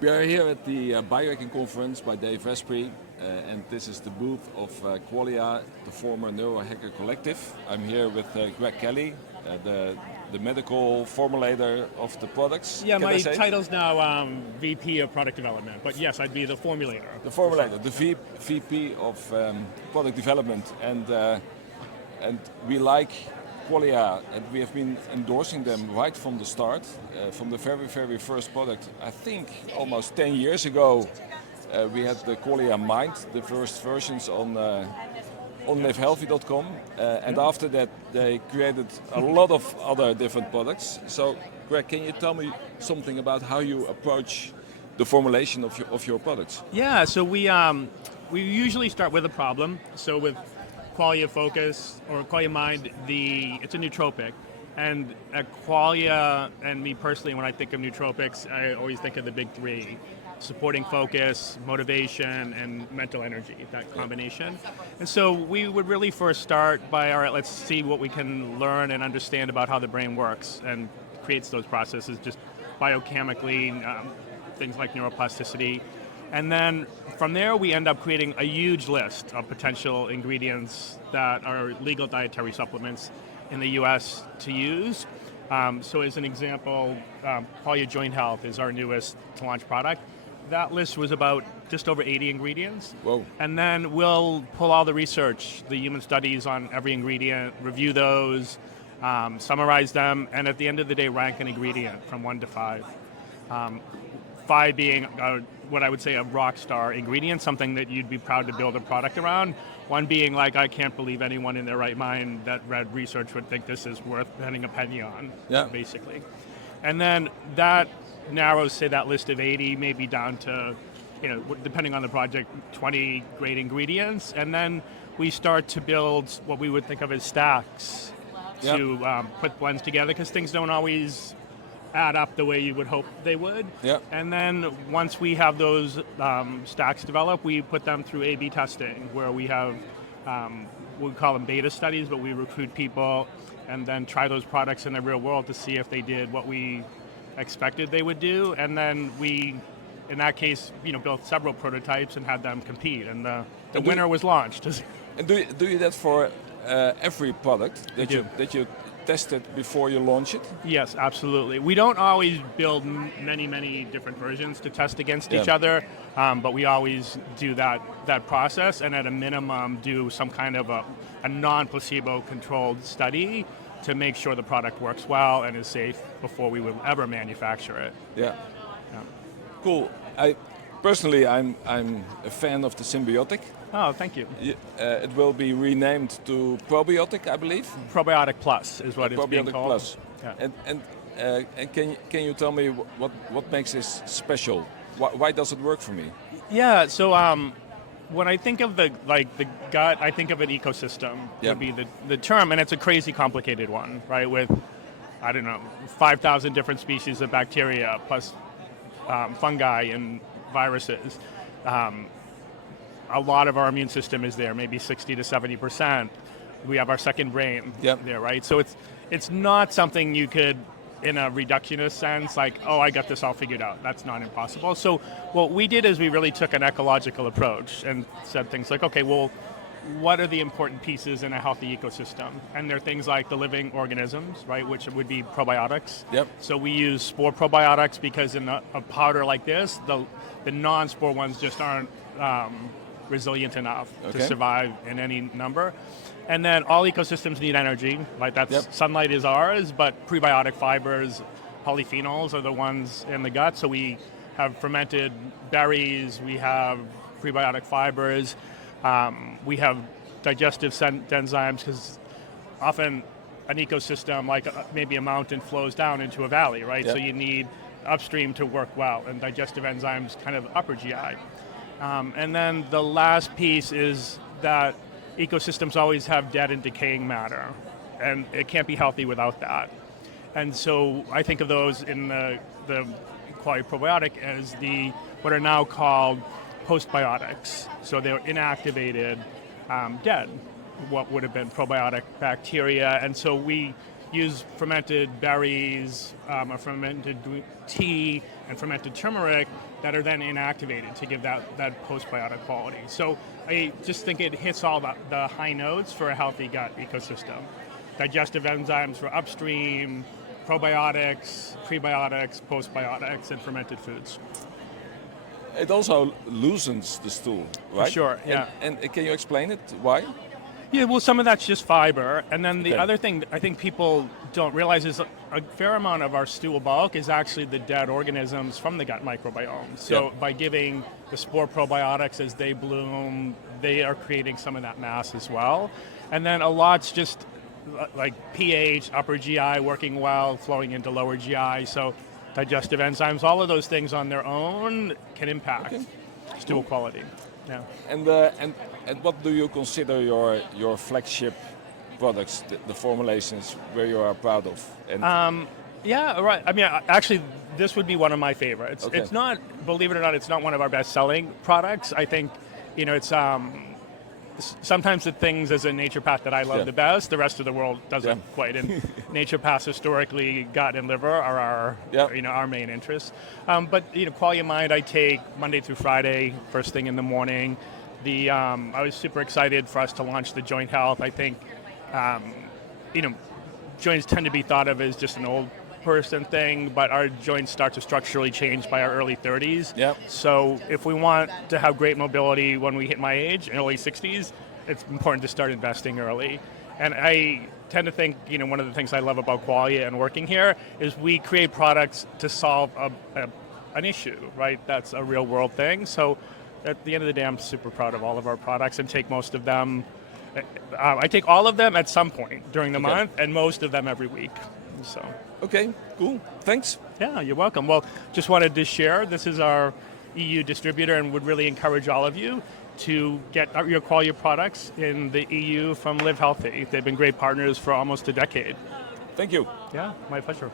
We are here at the Biohacking Conference by Dave Asprey, and this is the booth of Qualia, the former Neurohacker Collective. I'm here with Greg Kelly, the medical formulator of the products. Yeah, my title's now VP of Product Development, but yes, I'd be the formulator. The formulator, the VP of Product Development, and we like Qualia, and we have been endorsing them right from the start, from the very, very first product. I think almost 10 years ago, we had the Qualia Mind, the first versions on LiveHelfi.com, and after that they created a lot of other different products. So, Greg, can you tell me something about how you approach the formulation of your products? Yeah, so we usually start with a problem. So with Qualia Focus or Qualia Mind, it's a nootropic. And at Qualia, and me personally, when I think of nootropics, I always think of the big three: supporting focus, motivation, and mental energy, that combination. And so we would really first start by, all right, let's see what we can learn and understand about how the brain works and creates those processes just biochemically, things like neuroplasticity. And then from there, we end up creating a huge list of potential ingredients that are legal dietary supplements in the US to use. So as an example, Qualia Joint Health is our newest to launch product. That list was about just over 80 ingredients. Whoa. And then we'll pull all the research, the human studies on every ingredient, review those, summarize them, and at the end of the day, rank an ingredient from 1 to 5. 5 being what I would say a rock star ingredient, something that you'd be proud to build a product around. 1 being like, I can't believe anyone in their right mind that read research would think this is worth spending a penny on, basically. And then that narrows, say, that list of 80, maybe down to, depending on the project, 20 great ingredients. And then we start to build what we would think of as stacks to put blends together, because things don't always add up the way you would hope they would. Yep. And then once we have those stacks developed, we put them through A/B testing, where we have, we call them beta studies, but we recruit people and then try those products in the real world to see if they did what we expected they would do. And then we, in that case, built several prototypes and had them compete, and the winner was launched. And do you that for every product that you test it before you launch it? Yes, absolutely. We don't always build many different versions to test against each other, but we always do that process, and at a minimum do some kind of a non-placebo controlled study to make sure the product works well and is safe before we would ever manufacture it. Yeah. Cool. Personally, I'm a fan of the symbiotic. Oh, thank you. It will be renamed to probiotic, I believe. Probiotic Plus is what it's being called. Plus. Yeah. And can you tell me what makes this special? Why does it work for me? Yeah. So when I think of the gut, I think of an ecosystem would be the term, and it's a crazy complicated one, right? With 5,000 different species of bacteria plus fungi and viruses. A lot of our immune system is there, maybe 60 to 70%. We have our second brain there, right? So it's not something you could, in a reductionist sense, like, oh, I got this all figured out. That's not impossible. So what we did is we really took an ecological approach and said things like, okay, well, what are the important pieces in a healthy ecosystem? And there are things like the living organisms, right, which would be probiotics. Yep. So we use spore probiotics because in a powder like this, the non-spore ones just aren't resilient enough to survive in any number. And then all ecosystems need energy, like sunlight is ours, but prebiotic fibers, polyphenols are the ones in the gut. So we have fermented berries, we have prebiotic fibers, we have digestive enzymes, because often an ecosystem, like maybe a mountain, flows down into a valley, right? So you need upstream to work well, and digestive enzymes kind of upper GI. And then the last piece is that ecosystems always have dead and decaying matter, and it can't be healthy without that. And so I think of those in the Qualia Probiotic as what are now called postbiotics. So they're inactivated, dead, what would have been probiotic bacteria. And so we use fermented berries, or fermented tea, and fermented turmeric that are then inactivated to give that postbiotic quality. So I just think it hits all the high notes for a healthy gut ecosystem. Digestive enzymes for upstream, probiotics, prebiotics, postbiotics, and fermented foods. It also loosens the stool, right? Sure, yeah. And can you explain it? Why? Yeah, well, some of that's just fiber. And then the Okay. other thing I think people don't realize is a fair amount of our stool bulk is actually the dead organisms from the gut microbiome. So by giving the spore probiotics as they bloom, they are creating some of that mass as well. And then a lot's just like pH, upper GI working well, flowing into lower GI. So digestive enzymes, all of those things on their own can impact stool quality. Yeah. And what do you consider your flagship products, the formulations where you are proud of? And Yeah, right. I mean, actually, this would be one of my favorites. Okay. It's not, believe it or not, it's not one of our best-selling products. I think, it's sometimes the things as a naturopath that I love the best, the rest of the world doesn't quite. And naturopaths historically, gut and liver are our main interests. But Qualia Mind I take Monday through Friday, first thing in the morning. I was super excited for us to launch the joint health. I think, joints tend to be thought of as just an old person thing, but our joints start to structurally change by our early 30s. Yep. So if we want to have great mobility when we hit my age, early 60s, it's important to start investing early. And I tend to think, one of the things I love about Qualia and working here is we create products to solve an issue, right? That's a real world thing. So at the end of the day, I'm super proud of all of our products and take most of them. I take all of them at some point during the month and most of them every week. So. Okay, cool. Thanks. Yeah, you're welcome. Well, just wanted to share. This is our EU distributor and would really encourage all of you to get your Qualia products in the EU from LiveHelfi. They've been great partners for almost a decade. Thank you. Yeah, my pleasure.